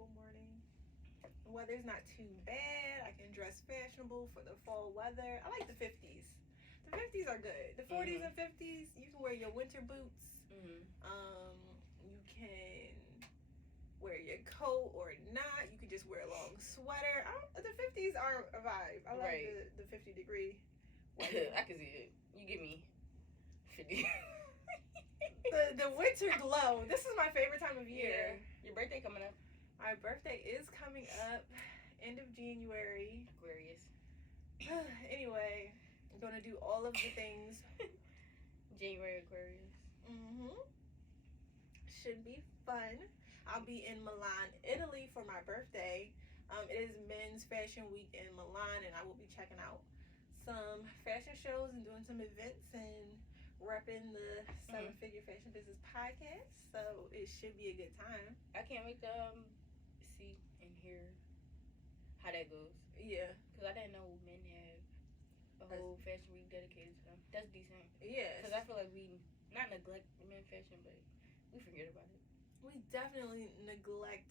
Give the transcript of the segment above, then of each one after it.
beautiful morning. The weather's not too bad. I can dress fashionable for the fall weather. I like the 50s. The 50s are good. The 40s and 50s, you can wear your winter boots. You can wear your coat or not. You can just wear a long sweater. The 50s are a vibe. I love the 50-degree weather. I can see it. You give me 50. the winter glow. This is my favorite time of year. Yeah. Your birthday coming up. My birthday is coming up, end of January. Aquarius. Anyway, I'm gonna do all of the things. January Aquarius. Should be fun. I'll be in Milan, Italy for my birthday. It is Men's Fashion Week in Milan, and I will be checking out some fashion shows and doing some events and repping the Seven Figure Fashion Business podcast. So it should be a good time. I can't wait to see and hear how that goes. Yeah. Because I didn't know men have a whole fashion week dedicated to them. That's decent. Yeah. Because I feel like we not neglect men's fashion, but we forget about it. We definitely neglect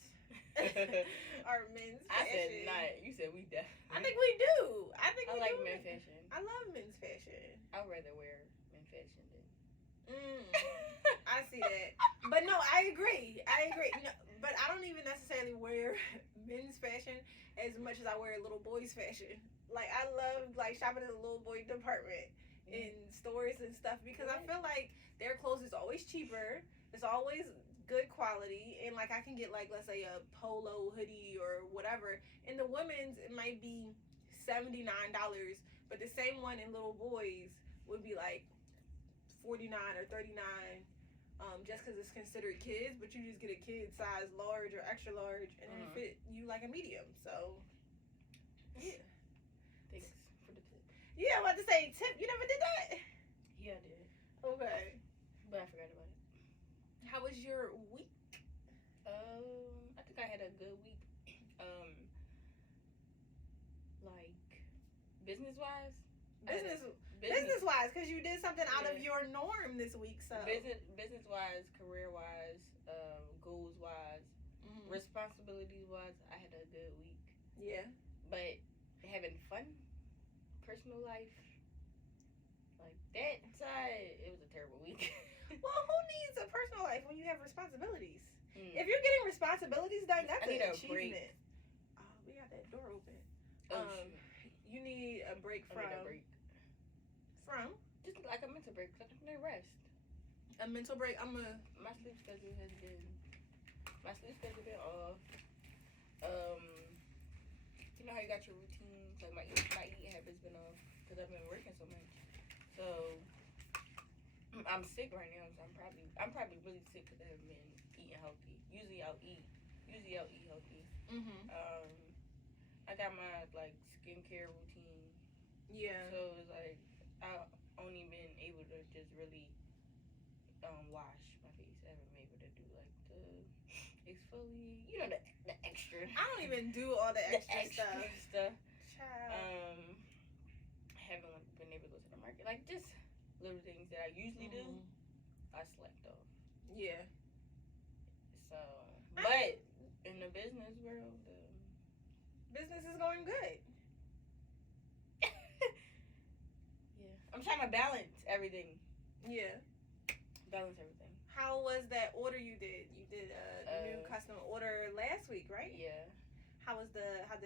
our men's fashion. I said not. You said we definitely. I think we do. I like men's fashion. I love men's fashion. I'd rather wear men's fashion than. I see that. But no, I agree. No, but I don't even necessarily wear men's fashion as much as I wear little boys' fashion. Like, I love, like, shopping in the little boy department in stores and stuff because I feel like their clothes is always cheaper. It's always good quality. And, like, I can get, like, let's say a polo hoodie or whatever. In the women's, it might be $79. But the same one in little boys would be, like, $49 or $39, just because it's considered kids, but you just get a kid size large or extra large, and then it fit you like a medium. So, yeah. Thanks for the tip. Yeah, I'm about to say tip. You never did that? Yeah, I did. Okay. But I forgot about it. How was your week? I think I had a good week. Like business-wise. Business-wise, because you did something out of your norm this week. So business-wise, career-wise, goals-wise, responsibilities-wise, I had a good week. Yeah. But having fun, personal life, like that side, it was a terrible week. Well, who needs a personal life when you have responsibilities? If you're getting responsibilities done, that's an achievement. Oh, we got that door open. You need a break from. I need a break. From? Just like a mental break, like a rest. A mental break. My sleep schedule been off. You know how you got your routines, like my eating habits been off because I've been working so much. So I'm sick right now, so I'm probably really sick because I haven't been eating healthy. Usually I'll eat healthy. I got my like skincare routine. Yeah. So it's like I only been able to just really wash my face. I haven't been able to do like the exfoliate, you know, the extra. I don't even do all the extra stuff. Child. Haven't been able to go to the market. Like just little things that I usually do. I slept off. Yeah. So, but in the business world, business is going good. Yeah. I'm trying to balance everything. Yeah. Balance everything. How was that order you did? You did a new custom order last week, right? Yeah. How did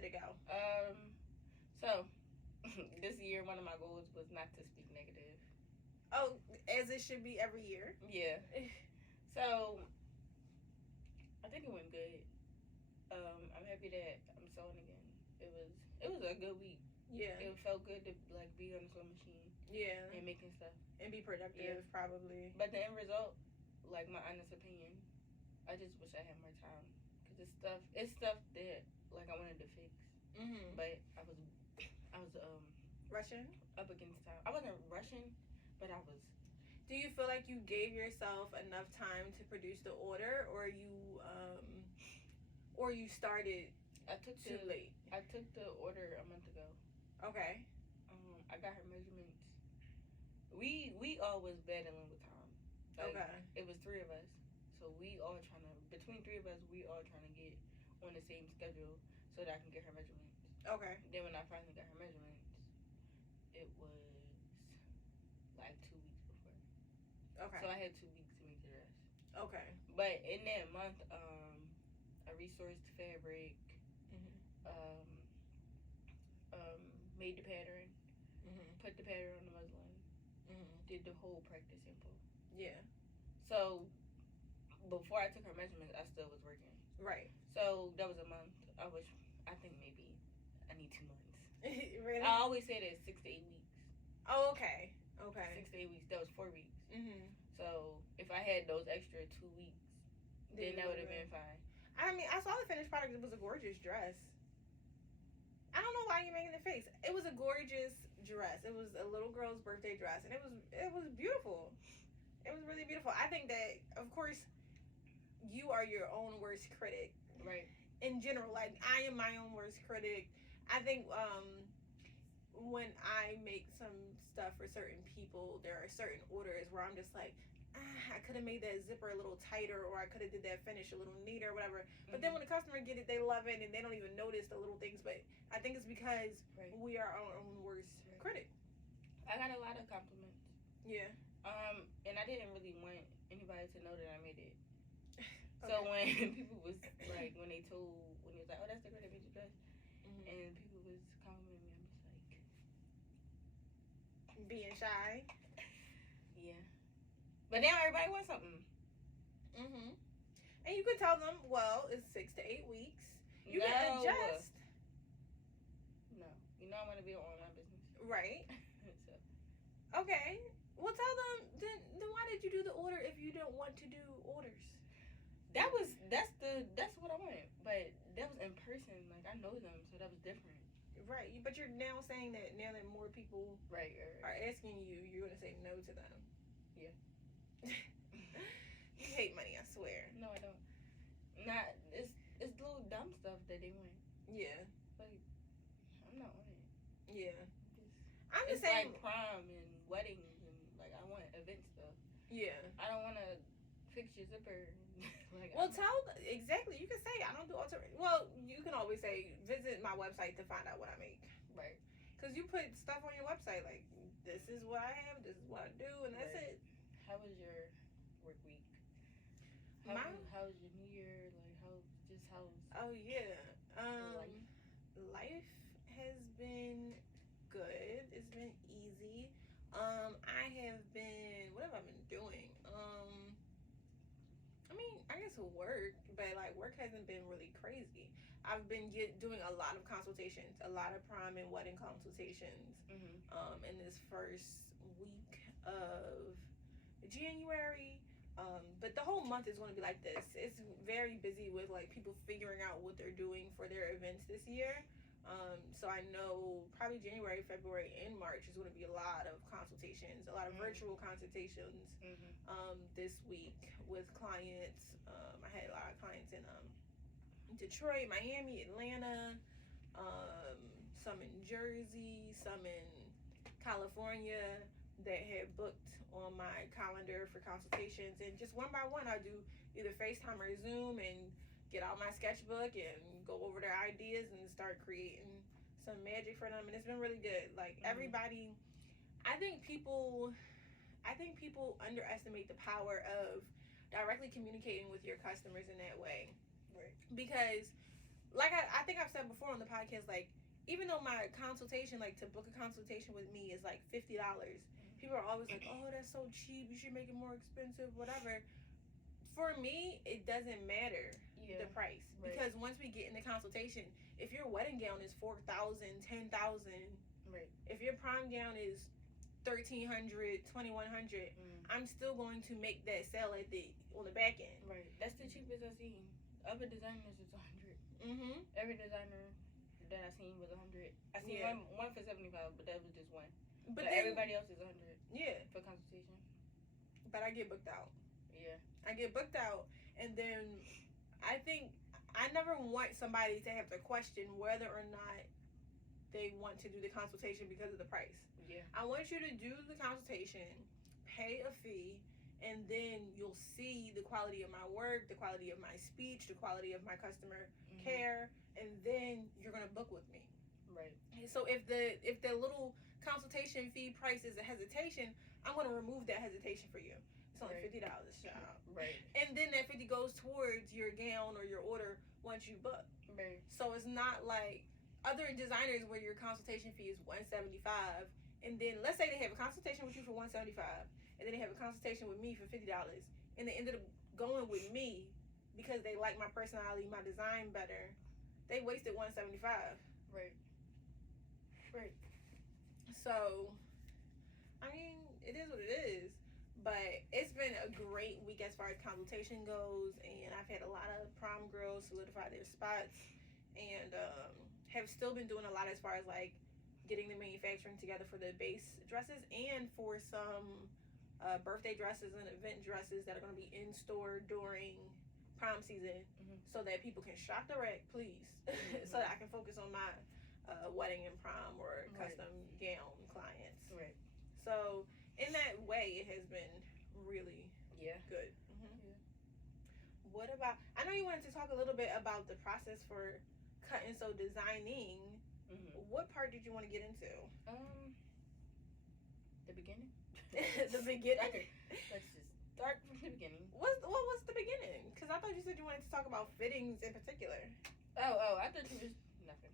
it go? So this year one of my goals was not to speak negative. Oh, as it should be every year. Yeah. So I think it went good. I'm happy that I'm sewing again. It was a good week. Yeah. It felt good to like be on the sewing machine. Yeah. And making stuff. And be productive, probably. But the end result, like my honest opinion, I just wish I had more time because it's stuff that like I wanted to fix. But I was rushing up against time. I wasn't rushing, but I was. Do you feel like you gave yourself enough time to produce the order, or you started too late? I took the order a month ago. Okay. I got her measurements. We all was battling with time. Like, okay. It was 3 of us, so between 3 of us, we all trying to get on the same schedule so that I can get her measurements. Okay. Then when I finally got her measurements, it was like 2 weeks before. Okay. So I had 2 weeks to make the dress. Okay. But in that month, I resourced fabric, Mm-hmm. made the pattern, put the pattern on the muslin, did the whole practice info. Yeah. So before I took her measurements, I still was working. Right. So that was a month. I think maybe I need 2 months. Really? I always say that 6 to 8 weeks. Oh, okay. Okay. 6 to 8 weeks. That was 4 weeks. Mm-hmm. So if I had those extra 2 weeks, then that would have been fine. I mean, I saw the finished product. It was a gorgeous dress. I don't know why you're making the face. It was a gorgeous dress. It was a little girl's birthday dress, and it was beautiful. It was really beautiful. I think that, of course, you are your own worst critic. Right. In general, like, I am my own worst critic. I think when I make some stuff for certain people, there are certain orders where I'm just like, I could have made that zipper a little tighter, or I could have did that finish a little neater, or whatever. But then when the customer get it, they love it, and they don't even notice the little things. But I think it's because we are our own worst critic. I got a lot of compliments. Yeah. And I didn't really want anybody to know that I made it. So when people was like, when it was like, oh, that's the girl that made your dress, and people was complimenting me, I'm just like, being shy. Yeah. But now everybody wants something. And you could tell them, well, it's 6 to 8 weeks. You can adjust. No. You know I want to be an online business. Right. So. Okay. Well, tell them, then why did you do the order if you don't want to do orders? That's what I wanted. But that was in person. Like, I know them, so that was different. Right. But you're now saying that now that more people are asking you, you're going to say no to them. Yeah. You hate money, I swear. No, I don't. It's little dumb stuff that they want. Yeah. Like, I'm not on it. Yeah. I'm just saying. Like prom and weddings and like I want event stuff. Yeah. I don't want to fix your zipper. Like, well, exactly. You can say I don't do Well, you can always say visit my website to find out what I make. Right. Because you put stuff on your website like this is what I have, this is what I do, and that's it. How was your work week? How was your New Year? Like how? Oh yeah. Life has been good. It's been easy. What have I been doing? I mean, I guess work, but like work hasn't been really crazy. I've been doing a lot of consultations, a lot of prom and wedding consultations. In this first week of January. But the whole month is going to be like this. It's very busy with like people figuring out what they're doing for their events this year. So I know probably January, February, and March is going to be a lot of consultations, a lot of virtual consultations this week with clients. I had a lot of clients in Detroit, Miami, Atlanta, some in Jersey, some in California that had booked on my calendar for consultations. And just one by one, I do either FaceTime or Zoom and get out my sketchbook and go over their ideas and start creating some magic for them. And it's been really good. Like everybody, I think people underestimate the power of directly communicating with your customers in that way. Right. Because like I think I've said before on the podcast, like even though my consultation, like to book a consultation with me is like $50, people are always like, oh, that's so cheap, you should make it more expensive, whatever. For me, it doesn't matter the price. Right. Because once we get in the consultation, if your wedding gown is $4,000, $10,000, right. If your prom gown is $1,300, $2,100, I'm still going to make that sale on the back end. Right. That's the cheapest I've seen. Other designers is $100. Every designer that I seen was $100. I seen one for $75, but that was just one. But everybody else is $100. Yeah. For consultation. But I get booked out. Yeah. I get booked out, and then I think I never want somebody to have to question whether or not they want to do the consultation because of the price. Yeah. I want you to do the consultation, pay a fee, and then you'll see the quality of my work, the quality of my speech, the quality of my customer care, and then you're gonna book with me. Right. So if the little consultation fee price is a hesitation, I'm gonna remove that hesitation for you. It's only $50, child. Right. And then that 50 goes towards your gown or your order once you book. Right. So it's not like other designers where your consultation fee is $175, and then let's say they have a consultation with you for $175, and then they have a consultation with me for $50, and they ended up going with me because they like my personality, my design better. They wasted $175. Right. Right. So, I mean, it is what it is. But it's been a great week as far as consultation goes, and I've had a lot of prom girls solidify their spots, and have still been doing a lot as far as like getting the manufacturing together for the base dresses and for some birthday dresses and event dresses that are going to be in store during prom season, so that people can shop the rack, please, so that I can focus on my wedding and prom or custom gown clients. Right. So in that way, it has been really good. Yeah. What about? I know you wanted to talk a little bit about the process for cut and sew designing. What part did you want to get into? The beginning. The beginning. Okay. Let's just start from the beginning. What was the beginning? Because I thought you said you wanted to talk about fittings in particular. Oh, I thought you was nothing.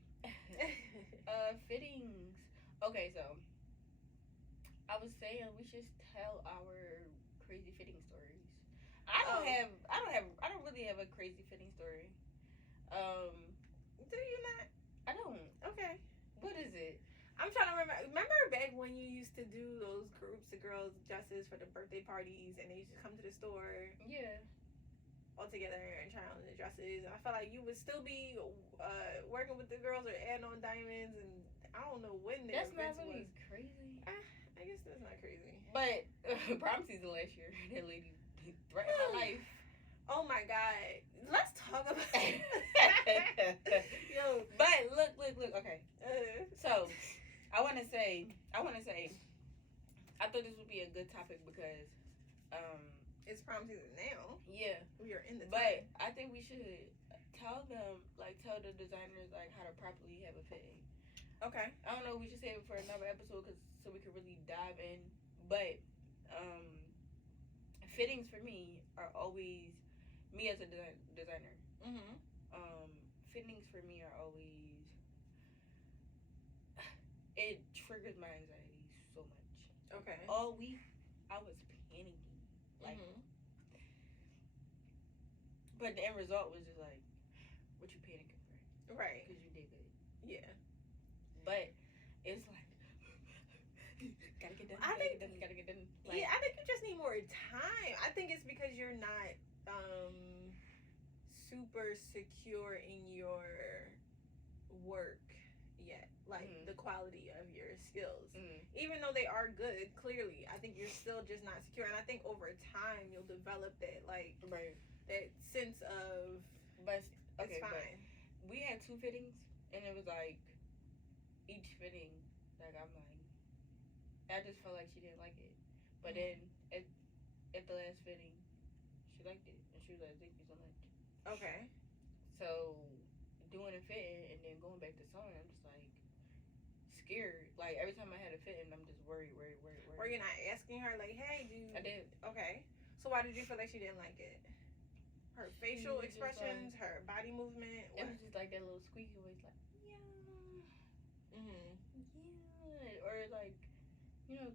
Fittings. Okay, so I was saying we should tell our crazy fitting stories. I don't really have a crazy fitting story. Do you not? I don't. Okay. What is it? I'm trying to remember back when you used to do those groups of girls dresses for the birthday parties, and they used to come to the store. Yeah. All together and try on the dresses, and I felt like you would still be working with the girls or adding on diamonds, and I don't know when the That's events not really was. crazy. I guess that's not crazy. But prom season last year, that lady threatened my life. Oh my God. Let's talk about it. Yo. But look. Okay. So, I want to say, I thought this would be a good topic because, it's prom season now. Yeah. We are in the But I think we should tell them, tell the designers, how to properly have a fitting. Okay. I don't know, we should save it for another episode so we can really dive in. But, fittings for me are always, me as a designer, fittings for me are always, it triggers my anxiety so much. Okay. All week, I was panicking. But the end result was just what you panicking for? Right. Because you did good. Yeah. But it's gotta get done. Gotta get done. Yeah, I think you just need more time. I think it's because you're not super secure in your work yet. The quality of your skills. Even though they are good, clearly, I think you're still just not secure. And I think over time you'll develop that that sense of it's fine. But we had 2 fittings, and it was each fitting, I just felt like she didn't like it. But then at the last fitting, she liked it, and she was like, "Thank you so much." Okay. So doing a fitting and then going back to sewing, I'm just scared. Every time I had a fitting, I'm just worried. Were you not asking her hey, I did. Okay. So why did you feel like she didn't like it? Her facial expressions, her body movement. It was just that little squeaky voice, yeah. Yeah. Or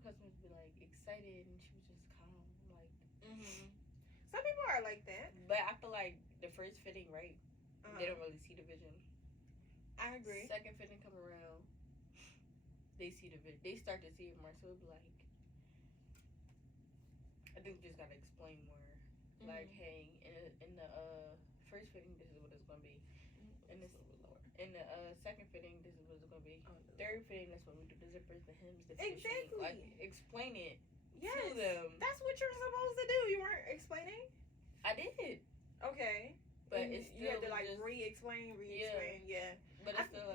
customers be excited, and she was just calm. Some people are like that. But I feel like the first fitting, right? They don't really see the vision. I agree. Second fitting come around, they see the vision. They start to see it more. So it'd be I think you just gotta explain more. Hey, in the first fitting, this is what it's gonna be. In the second fitting, this is what it's gonna be. Third fitting, that's what we do. The zippers, the hems, the finishing. Exactly. Explain it to them. That's what you're supposed to do. You weren't explaining? I did. Okay. But it's still, you had to re-explain. Yeah. But it's still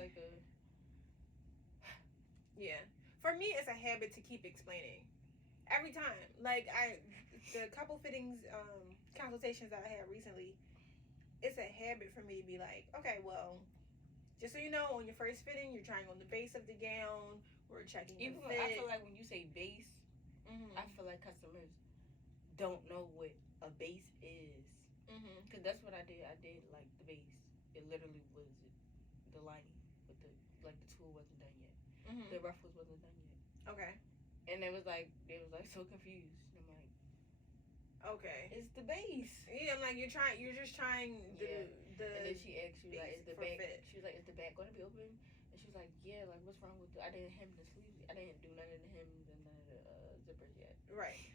yeah. For me, it's a habit to keep explaining. every time. Like the couple fittings consultations that I had recently, it's a habit for me to be like, okay, well, just so you know, on your first fitting, you're trying on the base of the gown. We're checking the Even fit. I feel like when you say base, I feel like customers don't know what a base is. Because that's what I did. I did like the base. It literally was the lining with the tool wasn't done yet. The ruffles wasn't done yet. Okay. And they was like so confused. And I'm like, okay, it's the base. Yeah, I'm like you're just trying the. And then she asked you like, is the back? Fit. She was like, is the back going to be open? And she was like, yeah. Like, what's wrong with I didn't hem the sleeves. I didn't do none of the hems and none of the zippers yet. Right.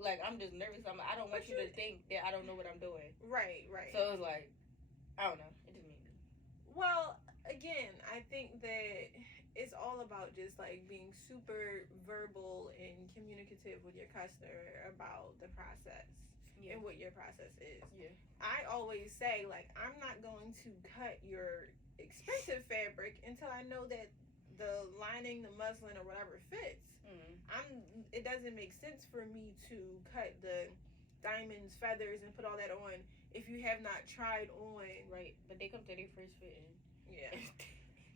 Like I'm just nervous. I don't want you to think that I don't know what I'm doing. Right. So it was like, I don't know. It just made me. Well, again, I think that it's all about just like being super verbal and communicative with your customer about the process and what your process is. Yeah. I always say, like, I'm not going to cut your expensive fabric until I know that the lining, the muslin, or whatever fits. It doesn't make sense for me to cut the diamonds, feathers, and put all that on if you have not tried on. Right, but they come to their first fitting. Yeah.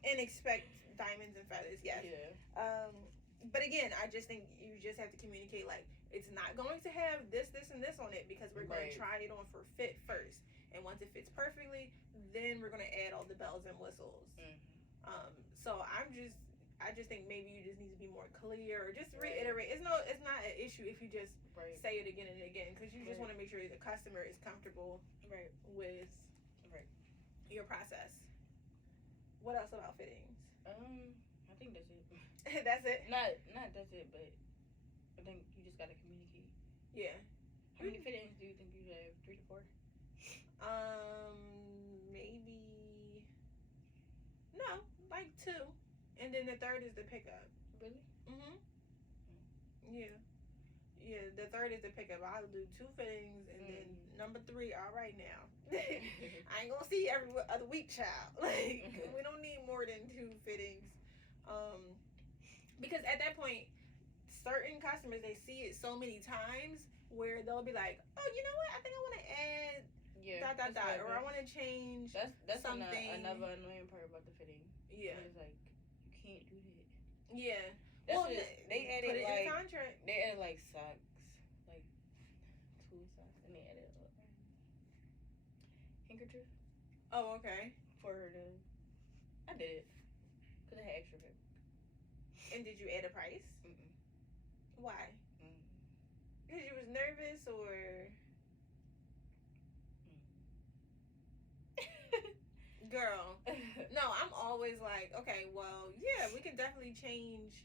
And expect diamonds and feathers, yes. Yeah. But again, I just think you just have to communicate, like, it's not going to have this, and this on it because we're going to try it on for fit first. And once it fits perfectly, then we're going to add all the bells and whistles. So I just think maybe you just need to be more clear or just reiterate. It's not an issue if you just say it again and again because you just want to make sure the customer is comfortable with your process. What else about fittings? I think that's it. That's it? Not that's it, but I think you just gotta communicate. Yeah. How many fittings do you think you should have? 3 to 4? Maybe no, like 2. And then the third is the pickup. Really? Yeah. Yeah, the third is the pickup. I'll do 2 fittings and then number 3, all right now. I ain't gonna see you every other week, child. Like, we don't need more than 2 fittings. Because at that point, certain customers, they see it so many times where they'll be like, oh, you know what? I think I want to add or I want to change that's something. Another annoying part about the fitting. Yeah. It's like, you can't do that. Yeah. That's they added put it like in the contract. They added like socks, like 2 socks, and they added handkerchief. Oh, okay. For her to, I did it because I had extra fabric. And did you add a price? Why? Because you was nervous or? Girl, no, I'm always like, okay, well, yeah, we can definitely change.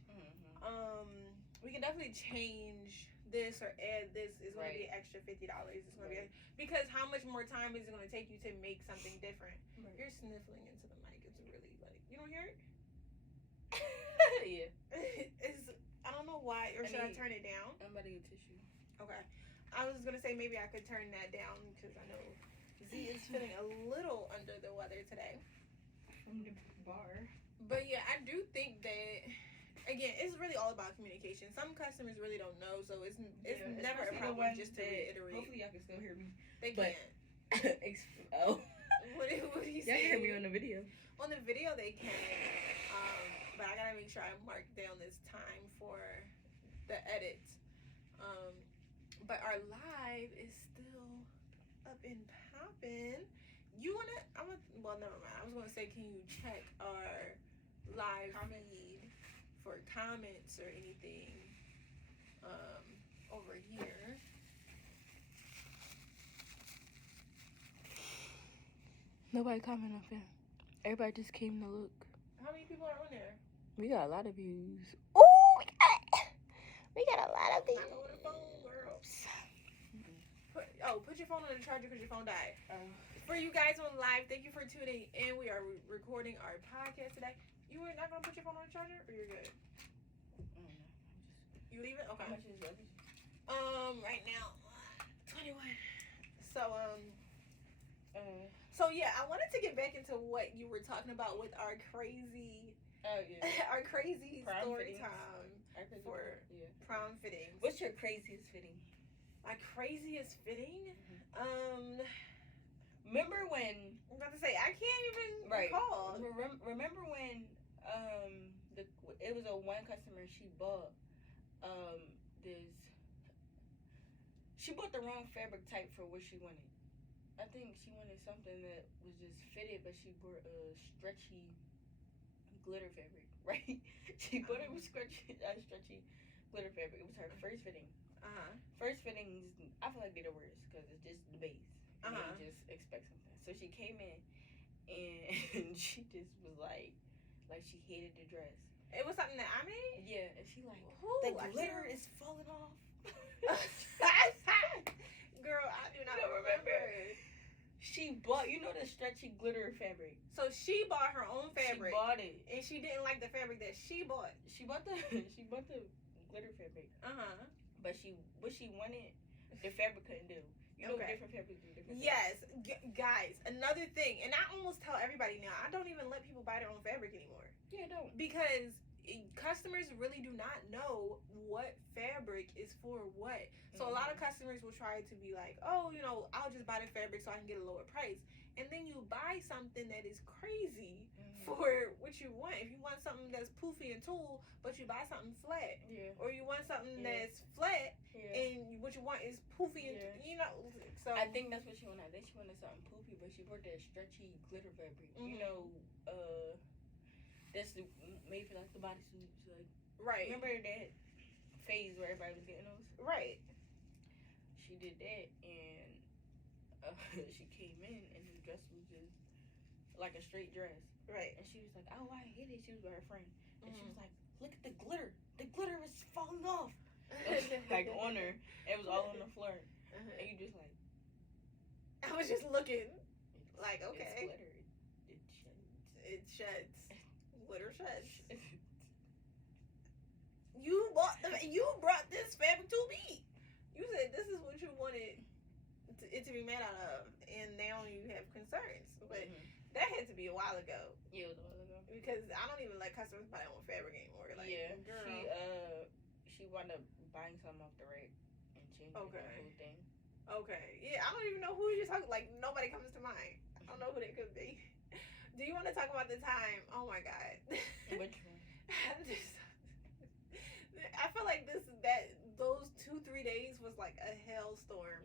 We can definitely change this or add this. It's going to be an extra $50. It's going to be because how much more time is it going to take you to make something different? You're sniffling into the mic. It's really like you don't hear it. Yeah. I don't know why. Or should I turn it down? I'm about to get tissue. Okay. I was just gonna say maybe I could turn that down because I know Z is feeling a little under the weather today. From the bar. But yeah, I do think that again, it's really all about communication. Some customers really don't know, so it's never a problem just to reiterate. Hopefully y'all can still hear me. They can't. What do you say? Y'all hear me on the video. On the video they can. But I gotta make sure I mark down this time for the edit. But our live is still up and popping. Well, never mind. I was gonna say, can you check our live feed for comments or anything over here? Nobody comment up there. Everybody just came to look. How many people are on there? We got a lot of views. Oh, we got a lot of views. Knock over the phone, girl. Put your phone on the charger because your phone died. For you guys on live, thank you for tuning in. We are recording our podcast today. You were not gonna put your phone on the charger, or you're good? You leave it? Okay. How much is luggage? Right now, 21. So yeah, I wanted to get back into what you were talking about with our crazy Oh yeah. Our crazy Prom story fittings. time Our crazy for yeah. prom fittings. What's your craziest fitting? My craziest fitting? Remember when? I'm about to say I can't even Right. recall. Remember when it was a one customer, she bought this. She bought the wrong fabric type for what she wanted. I think she wanted something that was just fitted, but she bought a stretchy glitter fabric, right? She bought it with stretchy glitter fabric. It was her first fitting. First fittings, I feel like they're the worst because it's just the base. And you just expect something. So she came in and she just was like she hated the dress. It was something that I made? Yeah, and she like, who? The glitter is falling off. Girl, I do not remember. She bought, the stretchy glitter fabric. So she bought her own fabric. She bought it, and she didn't like the fabric that she bought. She bought the glitter fabric. But what she wanted, the fabric couldn't do. Different fabrics do different. Yes, guys. Another thing, and I almost tell everybody now, I don't even let people buy their own fabric anymore. Yeah, don't. Because customers really do not know what fabric is for what. So a lot of customers will try to be like, oh, I'll just buy the fabric so I can get a lower price. And then you buy something that is crazy for what you want. If you want something that's poofy and tulle, but you buy something flat. Yeah. Or you want something that's flat and what you want is poofy and so I think that's what she wanted. I think she wanted something poofy, but she bought that stretchy glitter fabric. That's made for like the bodysuits, like right. Remember that phase where everybody was getting those? Right. She did that, and she came in, and the dress was just like a straight dress. Right. And she was like, "Oh, I hate it." She was with her friend, and she was like, "Look at the glitter. The glitter is falling off." Like on her, it was all on the floor, and you just like. I was just looking, like, okay. It's glitter. It sheds. It sheds. Glitter sheds. You brought this fabric to me. You said this is what you wanted it to be made out of, and now you have concerns. But that had to be a while ago. Yeah, it was a while ago. Because I don't even let customers buy their own fabric anymore. Like, yeah, girl. She wound up buying something off the rack and changing the whole thing. Okay. Yeah, I don't even know who you're talking. Like, nobody comes to mind. I don't know who they could be. Do you want to talk about the time? Oh my God. Which one? I feel like those 2-3 days was like a hailstorm.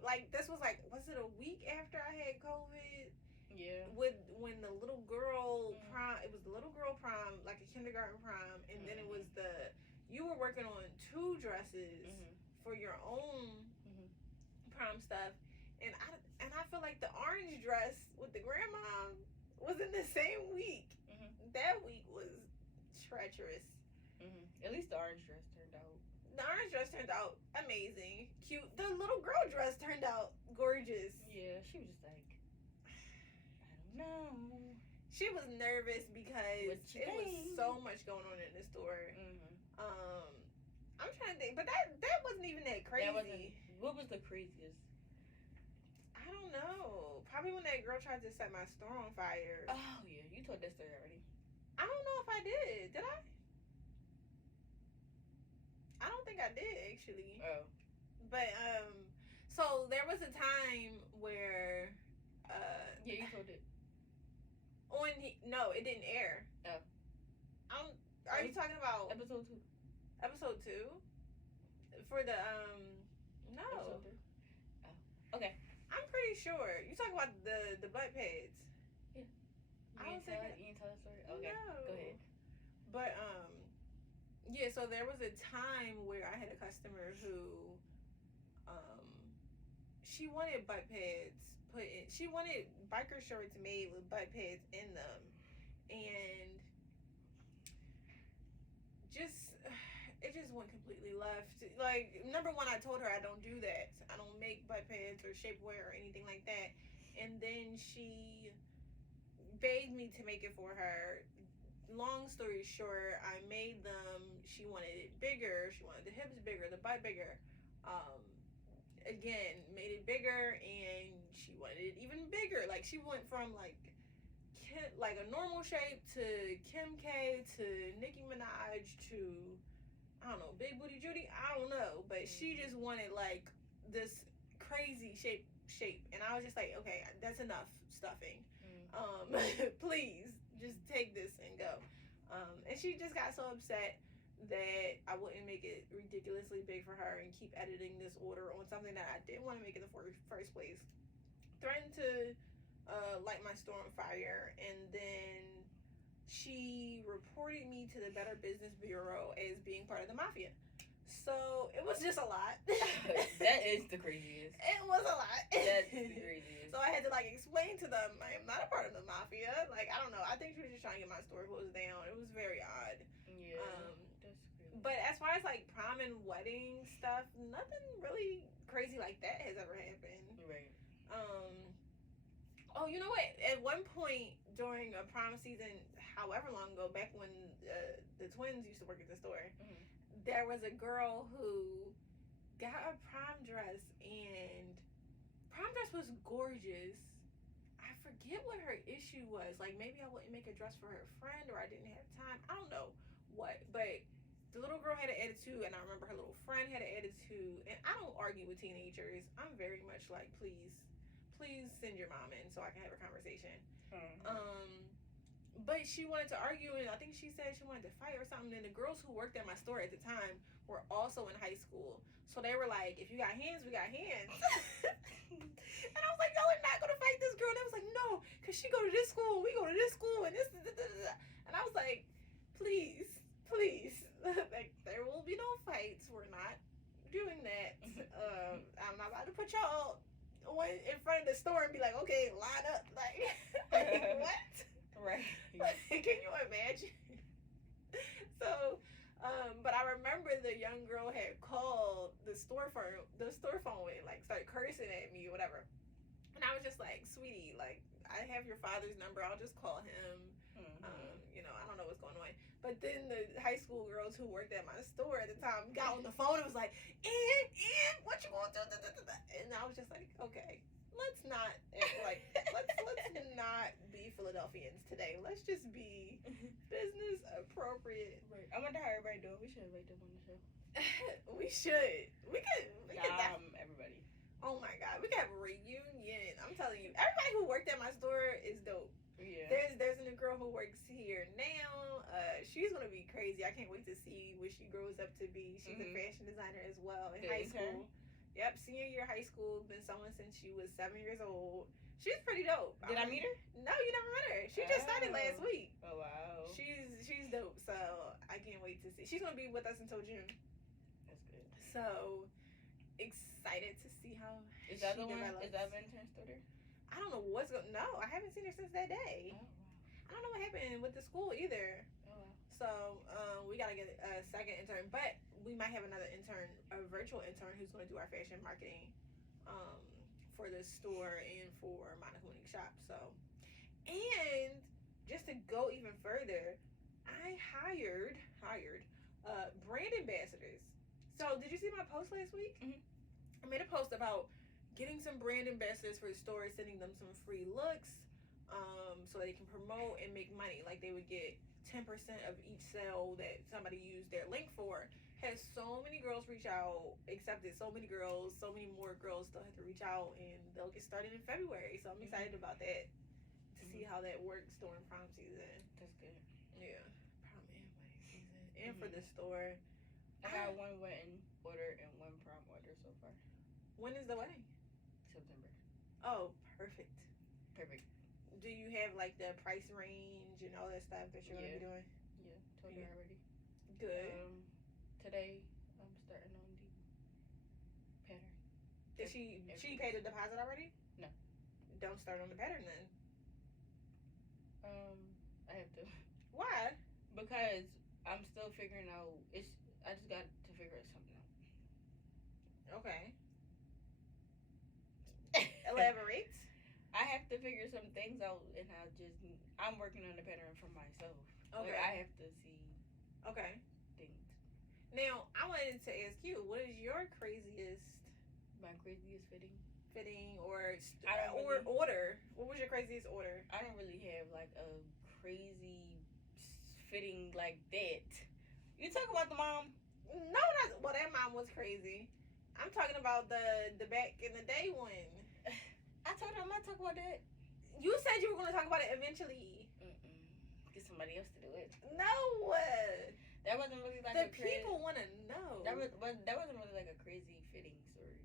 Like this was it a week after I had COVID? Yeah. When the little girl prom, it was the little girl prom, like a kindergarten prom, and then it was you were working on 2 dresses for your own prom stuff, and I feel like the orange dress with the grandma was in the same week. That week was treacherous. At least the orange dress turned out. The orange dress turned out amazing, cute. The little girl dress turned out gorgeous. Yeah, she was just like, I don't know. She was nervous because it was so much going on in the store. I'm trying to think, but that wasn't even that crazy. What was the craziest? I don't know. Probably when that girl tried to set my store on fire. Oh yeah, you told that story already. I don't know if I did. Did I? I don't think I did actually. Oh. But so there was a time where yeah, you told it. No, it didn't air. Oh. Are you talking about episode 2? Episode 2? For the no. Episode 3. Oh. Okay. I'm pretty sure. You talking about the butt pads. Yeah. You didn't tell that story? Okay. No. Go ahead. But yeah, so there was a time where I had a customer who she wanted butt pads put in. She wanted biker shorts made with butt pads in them, and it just went completely left. Like, number one, I told her I don't do that. I don't make butt pads or shapewear or anything like that. And then she begged me to make it for her. Long story short, I made them. She wanted it bigger. She wanted the hips bigger, the butt bigger. Again, made it bigger, and she wanted it even bigger. Like, she went from like like a normal shape to Kim K to Nicki Minaj to, I don't know, Big Booty Judy. I don't know, but she just wanted like this crazy shape, and I was just like, okay, that's enough stuffing. Please just take this and go. And she just got so upset that I wouldn't make it ridiculously big for her and keep editing this order on something that I didn't want to make in the first place. Threatened to light my store on fire, and then she reported me to the Better Business Bureau as being part of the mafia. So it was just a lot. That is the craziest. It was a lot. That's the craziest. So I had to like explain to them I am not a part of the mafia. Like, I don't know. I think she was just trying to get my store closed down. It was very odd. Yeah. That's crazy. But as far as like prom and wedding stuff, nothing really crazy like that has ever happened. Right. Oh, you know what? At one point during a prom season, however long ago, back when the twins used to work at the store, there was a girl who got a prom dress, and prom dress was gorgeous. I forget what her issue was. Like, maybe I wouldn't make a dress for her friend, or I didn't have time. I don't know what. But the little girl had an attitude, and I remember her little friend had an attitude. And I don't argue with teenagers. I'm very much like, please send your mom in so I can have a conversation. But she wanted to argue, and I think she said she wanted to fight or something. And the girls who worked at my store at the time were also in high school, so they were like, if you got hands, we got hands. And I was like, y'all are not gonna fight this girl. And they was like, no, because she go to this school, we go to this school, and this. And I was like, please, like, there will be no fights. We're not doing that. I'm not about to put y'all in front of the store and be like, okay, line up. Like what? Right. Can you imagine? So, but I remember the young girl had called the store phone and like started cursing at me or whatever. And I was just like, sweetie, like, I have your father's number. I'll just call him. I don't know what's going on. But then the high school girls who worked at my store at the time got on the phone and was like, and what you gonna do? And I was just like, okay, let's not not be Philadelphians today. Let's just be business appropriate. Right. I wonder how everybody doing. We should invite them on the show. We should. We could everybody. Oh my God, we could have a reunion. I'm telling you, everybody who worked at my store is dope. Yeah. There's a new girl who works here now. She's gonna be crazy. I can't wait to see what she grows up to be. She's a fashion designer as well in high school. Yep, senior year high school. Been someone since she was 7 years old. She's pretty dope. Did I meet her? No, you never met her. She just started last week. Oh wow. She's dope. So I can't wait to see. She's gonna be with us until June. That's good. So excited to see how is that the one? Is that the intern still there? I don't know what's going. No, I haven't seen her since that day. Oh wow. I don't know what happened with the school either. Oh wow. So we gotta get a second intern, but we might have another intern, a virtual intern who's gonna do our fashion marketing, for the store and for Monica Monique shop. So, and just to go even further, I hired brand ambassadors. So did you see my post last week? I made a post about getting some brand ambassadors for the store, sending them some free looks, so they can promote and make money. Like, they would get 10% of each sale that somebody used their link for. Had so many girls reach out, accepted so many girls, so many more girls still have to reach out, and they'll get started in February. So I'm excited about that, to see how that works during prom season. That's good. Yeah, prom and wedding season, and for the store. I got one wedding order and one prom order so far. When is the wedding? September. Oh, perfect. Do you have like the price range and all that stuff that you're gonna be doing? Yeah, told her already. Good. Today I'm starting on the pattern. Did she pay the deposit already? No. Don't start on the pattern then. I have to. Why? Because I'm still figuring out. I just got to figure something out. Okay. Elaborate. I have to figure some things out, and I'm working on the pattern for myself. Okay. Like, I have to see. Okay. Things. Now, I wanted to ask you, what is your craziest? My craziest fitting. fitting or really, order? What was your craziest order? I don't really have like a crazy fitting like that. You talk about the mom? No, not well. That mom was crazy. I'm talking about the back in the day one. I told her I'm not talking about that. You said you were going to talk about it eventually. Get somebody else to do it. No. That wasn't really like the people want to know. That wasn't really like a crazy fitting story.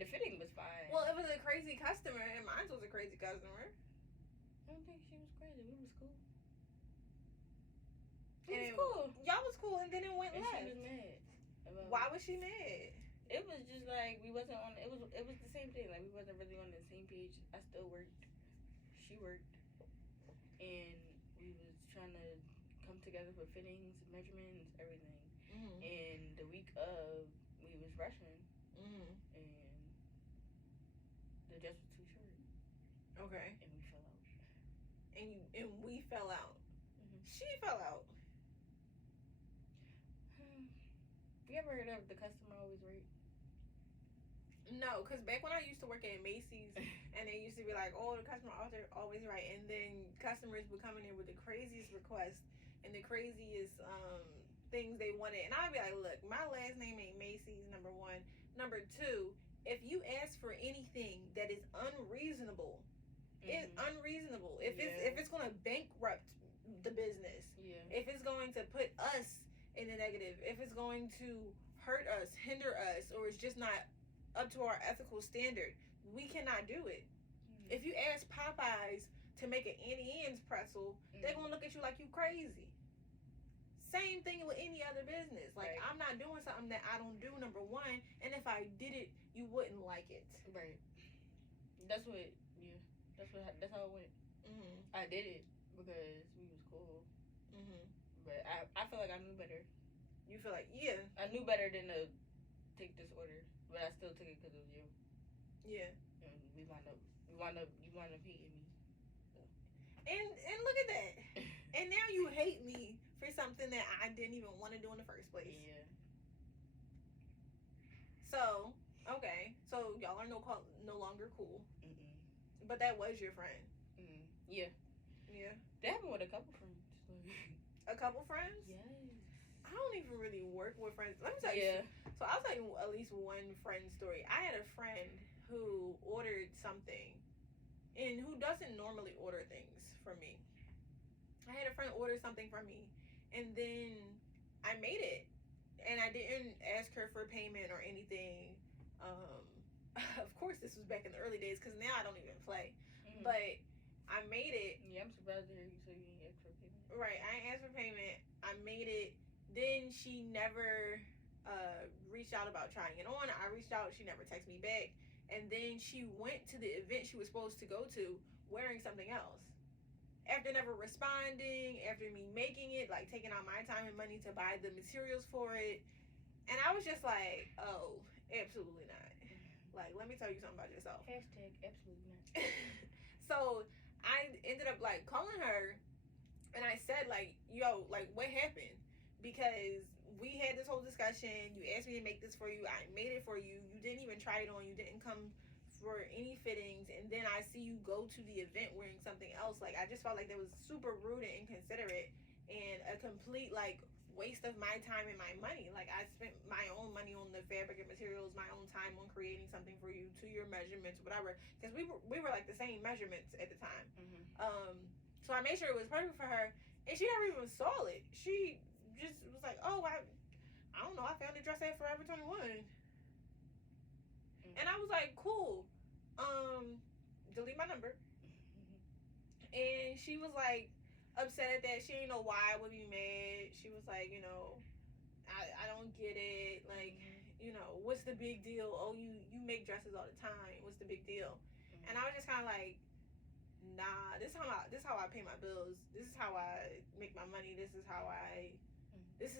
The fitting was fine. Well, it was a crazy customer, and mine was a crazy customer. I don't think she was crazy. We was cool. It was cool. Y'all was cool, and then it went and left. She was mad. Why was she mad? It was just like we wasn't on. It was the same thing. Like we wasn't really on the same page. I still worked. She worked, and we was trying to come together for fittings, measurements, everything. Mm-hmm. And the week of, we was rushing, and the dress was too short. Okay. And we fell out. And we fell out. Mm-hmm. She fell out. You ever heard of the customer always right? No, because back when I used to work at Macy's, and they used to be like, oh, the customer always right. And then customers would come in there with the craziest requests and the craziest things they wanted. And I'd be like, look, my last name ain't Macy's, number one. Number two, if you ask for anything that is unreasonable, it's unreasonable. If it's going to bankrupt the business, if it's going to put us in the negative, if it's going to hurt us, hinder us, or it's just not up to our ethical standard, we cannot do it. If you ask Popeyes to make an Auntie Anne's pretzel, they're gonna look at you like you crazy. Same thing with any other business. Like, I'm not doing something that I don't do, number one, and if I did it, you wouldn't like it. Right. That's how it went. I did it because we was cool. But I feel like I knew better. You feel like, I knew better than to take this order. But I still took it because it was you. Yeah. And you wound up hating me. And look at that. And now you hate me for something that I didn't even want to do in the first place. Yeah. So, okay. So y'all are no longer cool. But that was your friend. Yeah. Yeah. That happened with a couple friends. A couple friends? Yes. I don't even really work with friends. Let me tell you. So I'll tell you at least one friend story. I had a friend who ordered something and who doesn't normally order things from me. I had a friend order something from me, and then I made it, and I didn't ask her for payment or anything. Of course, this was back in the early days, because now I don't even play. But I made it. Yeah, I'm surprised to hear you say you didn't ask for payment. Right, I ain't asked for payment. I made it. Then she never reached out about trying it on. I reached out. She never texted me back. And then she went to the event she was supposed to go to wearing something else. After never responding, after me making it, like taking out my time and money to buy the materials for it. And I was just like, oh, absolutely not. Like, let me tell you something about yourself. Hashtag absolutely not. So I ended up like calling her, and I said like, yo, like what happened? Because we had this whole discussion. You asked me to make this for you. I made it for you. You didn't even try it on. You didn't come for any fittings. And then I see you go to the event wearing something else. Like, I just felt like that was super rude and inconsiderate and a complete like waste of my time and my money. Like, I spent my own money on the fabric and materials, my own time on creating something for you to your measurements, whatever. Because we were like the same measurements at the time. So I made sure it was perfect for her, and she never even saw it. She just was like, oh, I don't know, I found the dress at Forever 21. And I was like, cool. Delete my number. And she was like upset at that. She didn't know why I would be mad. She was like, you know, I don't get it. Like, you know, what's the big deal? Oh, you make dresses all the time. What's the big deal? And I was just kind of like, nah, this is how I pay my bills. This is how I make my money. This is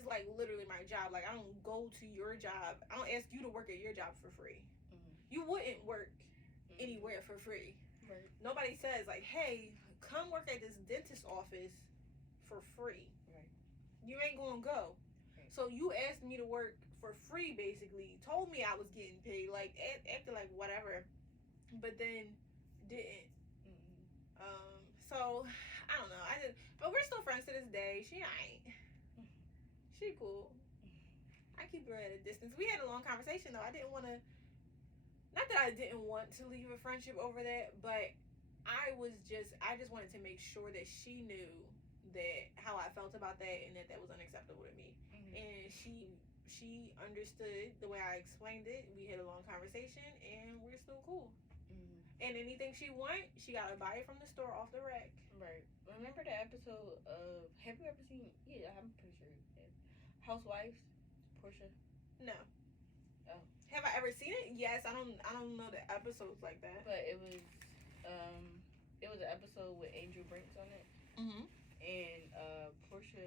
like literally my job. Like, I don't go to your job. I don't ask you to work at your job for free. You wouldn't work anywhere for free. Right. Nobody says like, hey, come work at this dentist office for free. Right. You ain't gonna go. Right. So you asked me to work for free, basically. Told me I was getting paid. Like, after like whatever. but then didn't. Mm-hmm. So I don't know. But we're still friends to this day. She ain't. She cool. I keep her at a distance. We had a long conversation though. I didn't want to. Not that I didn't want to leave a friendship over that, but I just wanted to make sure that she knew that how I felt about that and that was unacceptable to me. Mm-hmm. And she understood the way I explained it. We had a long conversation and we're still cool. Mm-hmm. And anything she want, she gotta buy it from the store off the rack. Right. Remember the episode of? Have you ever seen? Yeah, I'm pretty sure. Housewives, Portia. No. Oh. Have I ever seen it? Yes. I don't know the episodes like that. But it was an episode with Angel Brinks on it. Mm-hmm. And Portia,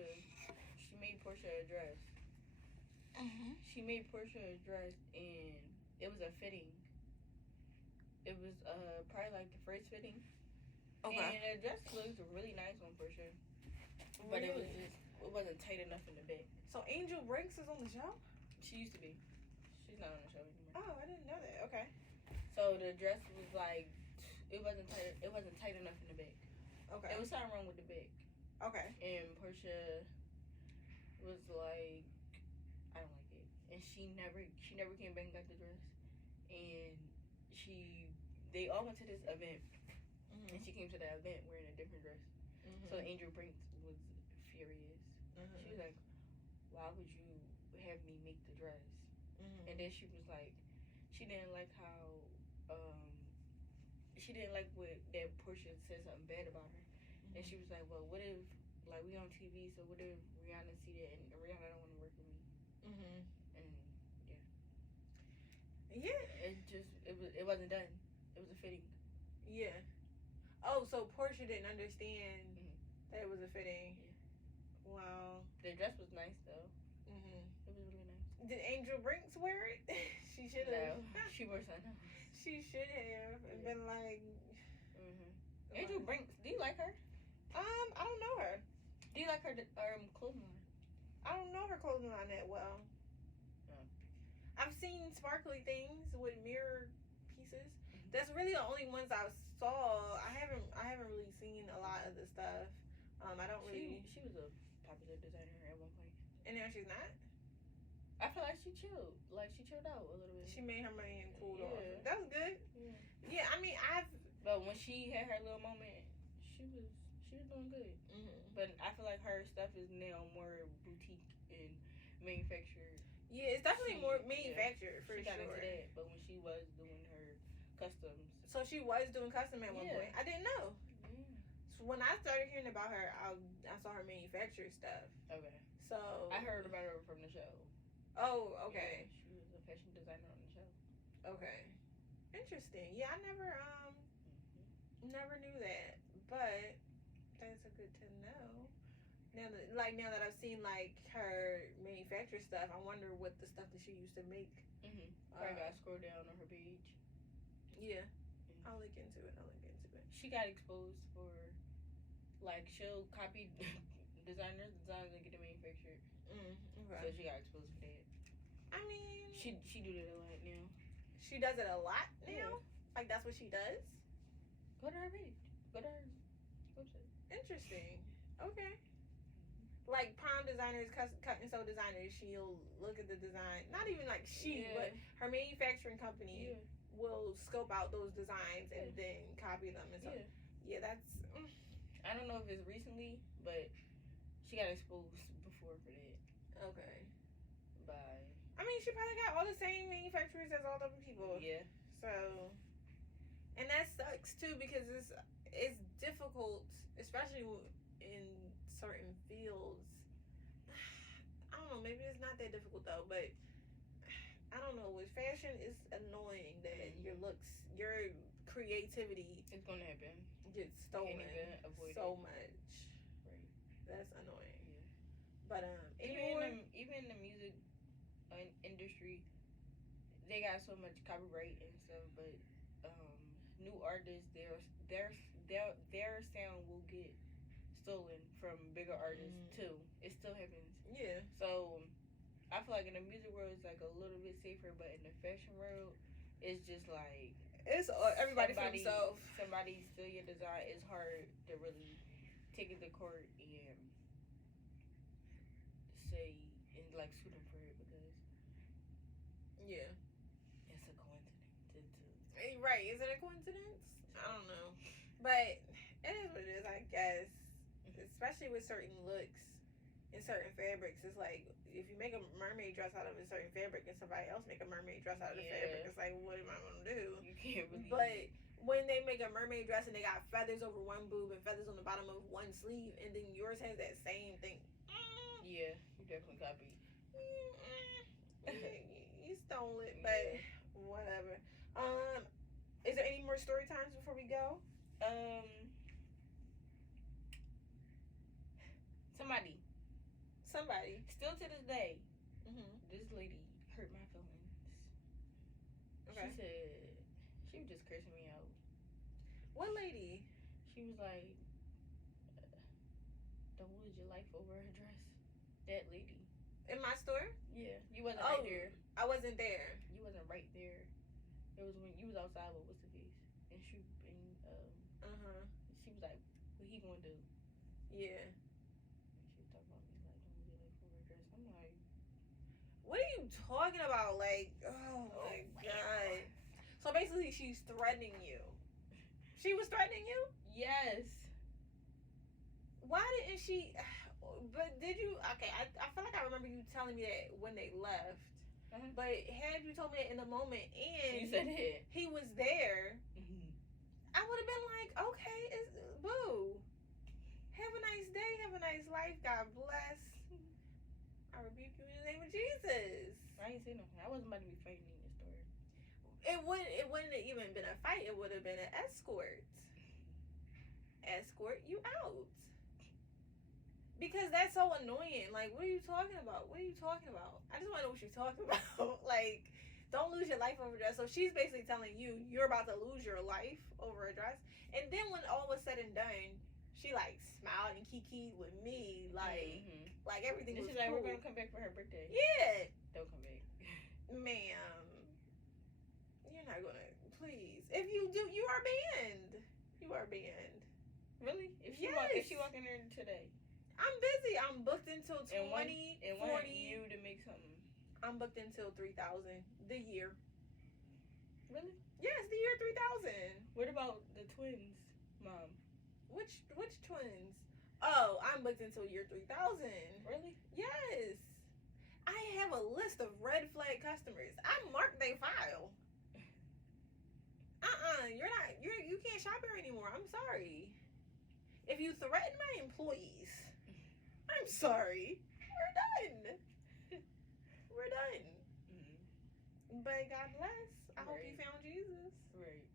she made Portia a dress. Mm-hmm. She made Portia a dress, and it was a fitting. It was probably like the first fitting. Okay. And the dress looked really nice on Portia. But really? It wasn't tight enough in the back. So Angel Brinks is on the show? She used to be. She's not on the show anymore. Oh, I didn't know that. Okay. So the dress was like, it wasn't tight enough in the back. Okay. There was something wrong with the back. Okay. And Portia was like, I don't like it, and she never came back and got the dress. And they all went to this event, and she came to the event wearing a different dress. So Angel Brinks was furious. She was like, why would you have me make the dress? And then she was like, she didn't like how she didn't like that Portia said something bad about her. And she was like, well, what if, like, we on TV, so what if Rihanna see that and Rihanna don't want to work with me? And yeah, it wasn't done. It was a fitting. Yeah. Oh, so Portia didn't understand that it was a fitting. Yeah. Wow. The dress was nice though. It was really nice. Did Angel Brinks wear it? She should have. No, she wore something. She should have been like. Angel Brinks. Do you like her? I don't know her. Do you like her clothing line? I don't know her clothing line that well. Oh. I've seen sparkly things with mirror pieces. That's really the only ones I saw. I haven't really seen a lot of the stuff. I don't really. She was a popular designer at one point. And now she's not. I feel like she chilled. Like she chilled out a little bit. She made her money and cooled off. That was good. Yeah, I mean But when she had her little moment, she was doing good. But I feel like her stuff is now more boutique and manufactured. Yeah, it's definitely more manufactured for sure. She got into that, but when she was doing her customs. So she was doing custom at one point. I didn't know. So when I started hearing about her, I saw her manufacture stuff. Okay. So I heard about her from the show. Oh, okay. Yeah, she was a fashion designer on the show. Okay. Interesting. Yeah, I never knew that. But that's a good to know. Now that I've seen like her manufacture stuff, I wonder what the stuff that she used to make. Probably gotta scroll down on her page. Yeah. I'll look into it. She got exposed for like she'll copy designs and get it manufactured. Okay. So she got exposed for that. I mean, she do that a lot now. She does it a lot now? Like that's what she does? Go to her page. Go to her website. Interesting. Okay. Like prom designers, cut and sew designers, she'll look at the design. Not even like but her manufacturing company will scope out those designs and then copy them and stuff. Yeah, that's. I don't know if it's recently, but she got exposed before for that. Okay. By. I mean, she probably got all the same manufacturers as all the other people. Yeah. So, and that sucks too because it's difficult, especially in certain fields. I don't know. Maybe it's not that difficult though, but I don't know. With fashion, it's annoying that your looks, your creativity, it's gonna happen. Gets stolen so much. Right. That's annoying. Yeah. But even in the music industry, they got so much copyright and stuff. But new artists, their sound will get stolen from bigger artists too. It still happens. Yeah. So I feel like in the music world it's like a little bit safer, but in the fashion world, it's just like It's everybody for themselves. Somebody steal your design. It's hard to really take it to court and say and like sue them for it because yeah, it's a coincidence. Right? Is it a coincidence? I don't know, but it is what it is, I guess. Especially with certain looks and certain fabrics, it's like if you make a mermaid dress out of a certain fabric and somebody else make a mermaid dress out of the fabric, it's like, what am I gonna do? You can't really. But when they make a mermaid dress and they got feathers over one boob and feathers on the bottom of one sleeve, and then yours has that same thing. Yeah, you definitely copied. You stole it, but whatever. Is there any more story times before we go? Somebody. Still to this day, Mm-hmm. this lady hurt my feelings. Okay. She said she was just cursing me out. What lady? She was like, "Don't lose your life over a dress." That lady. In my store? Yeah, you wasn't right there. I wasn't there. You wasn't right there. It was when you was outside with what's the face, and she She was like, "What he gonna do?" Yeah. What are you talking about? Like, oh my God. So basically, she's threatening you. She was threatening you? Yes. Why didn't she? But did you? Okay, I feel like I remember you telling me that when they left. Uh-huh. But had you told me that in the moment and you said it. He was there, I would have been like, okay, boo. Have a nice day. Have a nice life. God bless. I rebuke you in the name of Jesus. I ain't saying nothing. I wasn't about to be fighting in this story. It wouldn't have even been a fight. It would have been an escort. Escort you out. Because that's so annoying. Like, what are you talking about? What are you talking about? I just want to know what you're talking about. Like, don't lose your life over a dress. So she's basically telling you you're about to lose your life over a dress. And then when all was said and done, she like smiled and kikied with me, like everything was cool. Like, we're gonna come back for her birthday. Yeah. Don't come back, ma'am. You're not gonna. Please, if you do, you are banned. You are banned. Really? If she walk in there today, I'm busy. I'm booked until 2040. And want you to make something. I'm booked until 3,000 the year. Really? Yes, the year 3,000. What about the twins, Mom? Which twins? Oh, I'm booked until year 3,000. Really? Yes. I have a list of red flag customers. I marked their file. You can't shop here anymore. I'm sorry. If you threaten my employees, I'm sorry. We're done. We're done. Mm-hmm. But God bless. I hope you found Jesus. Right.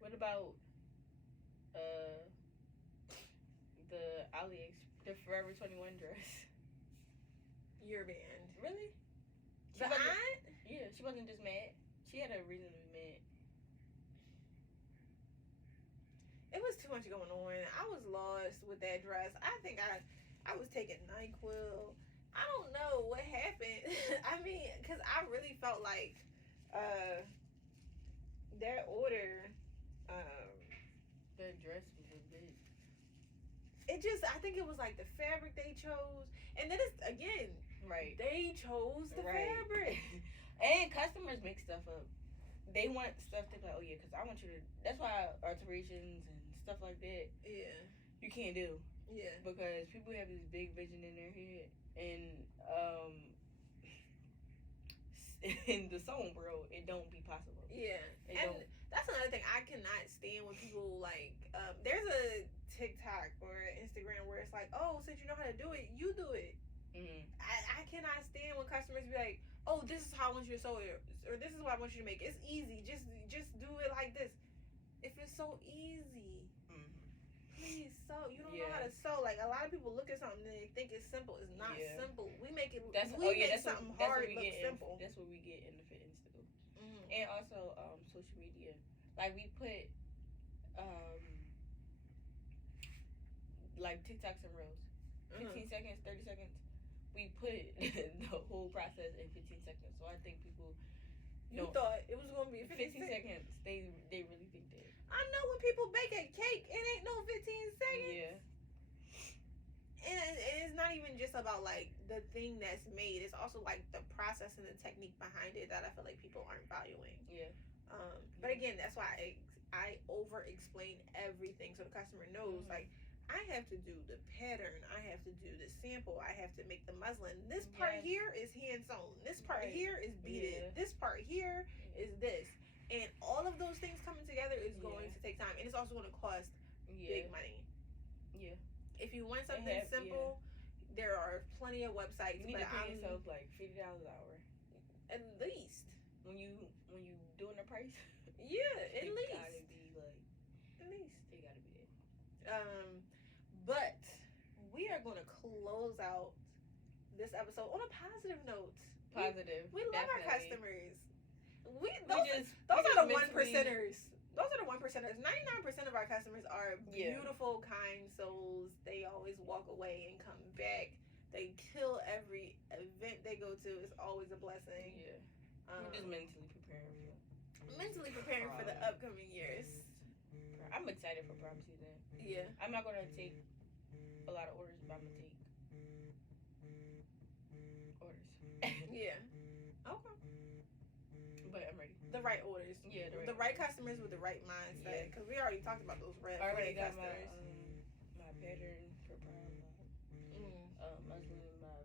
What about the Forever 21 dress? You're banned. Really? The aunt? Yeah, she wasn't just mad. She had a reason to be mad. It was too much going on. I was lost with that dress. I think I was taking NyQuil. I don't know what happened. I mean, because I really felt like that order, the dress was a bit. I think it was like the fabric they chose. And then it's, again, right. They chose the fabric. And customers make stuff up. They want stuff to be like, oh yeah, because I want you to. That's why alterations and stuff like that. Yeah. You can't do. Yeah. Because people have this big vision in their head, and in the sewing world, it don't be possible. Yeah. That's another thing I cannot stand when people like. There's a TikTok or Instagram where it's like, oh, since you know how to do it, you do it. Mm-hmm. I cannot stand when customers be like, oh, this is how I want you to sew it, or this is what I want you to make. It's easy. Just do it like this. If it's so easy, please sew. You don't know how to sew. Like, a lot of people look at something and they think it's simple. It's not simple. We make it. Something hard look simple. That's what we get in the fitness too. Mm-hmm. And also social media. Like, we put like TikToks and Reels, 15 seconds, 30 seconds. We put the whole process in 15 seconds. So I think people You thought it was gonna be 15 seconds. They really think that. I know when people bake a cake, it ain't no 15 seconds. Yeah. And it's not even just about like the thing that's made. It's also like the process and the technique behind it that I feel like people aren't valuing. Yeah. But again, that's why I over explain everything so the customer knows. Like, I have to do the pattern. I have to do the sample. I have to make the muslin. This part here is hand sewn. This part here is beaded. This part here is this. And all of those things coming together is going to take time, and it's also going to cost big money. Yeah. If you want something simple, there are plenty of websites. You need to pay yourself like $50 an hour, at least. When you doing the price. Yeah, at least. Gotta be like, at least it gotta be there. But we are going to close out this episode on a positive note. Positive. We love our customers. Those are the 1%ers. Those are the 1%ers. 99% of our customers are beautiful, kind souls. They always walk away and come back. They kill every event they go to. It's always a blessing. Yeah. We're just mentally preparing for the upcoming years. I'm excited for prom season. Yeah. I'm not gonna take a lot of orders, but I'm gonna take orders. Yeah. Okay. But I'm ready. The right orders. Yeah, the right customers with the right mindset. Because we already talked about those red customers. My pattern for prom, muslin, my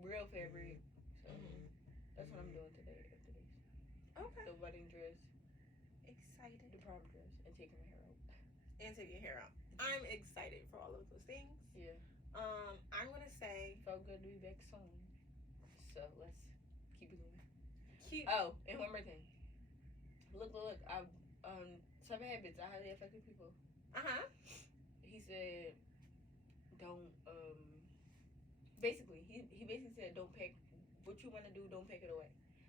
real fabric. So that's what I'm doing today. Okay. The wedding dress. Excited. The prom dress. And taking my hair out. I'm excited for all of those things. Yeah. I'm gonna say felt good to be back soon. So let's keep it going. Oh, and one more thing. Look. I've 7 Habits. How they affected people. He said, don't. Basically, he basically said, don't pack what you want to do. Don't pack it away.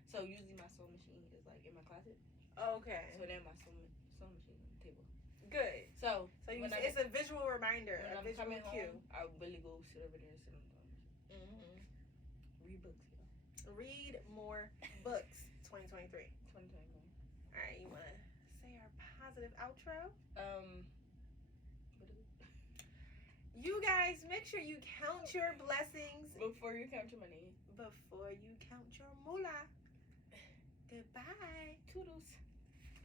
So usually my sewing machine is like in my closet. Okay. So then my sewing machine on the table. Good. So it's a visual reminder, when a visual cue. Home, I really go sit over there and sit on the machine. Read books. Read more books. 2023. 2021. All right. You wanna say our positive outro? What is it? You guys, make sure you count your blessings before you count your money. Before you count your moolah. Goodbye. Toodles.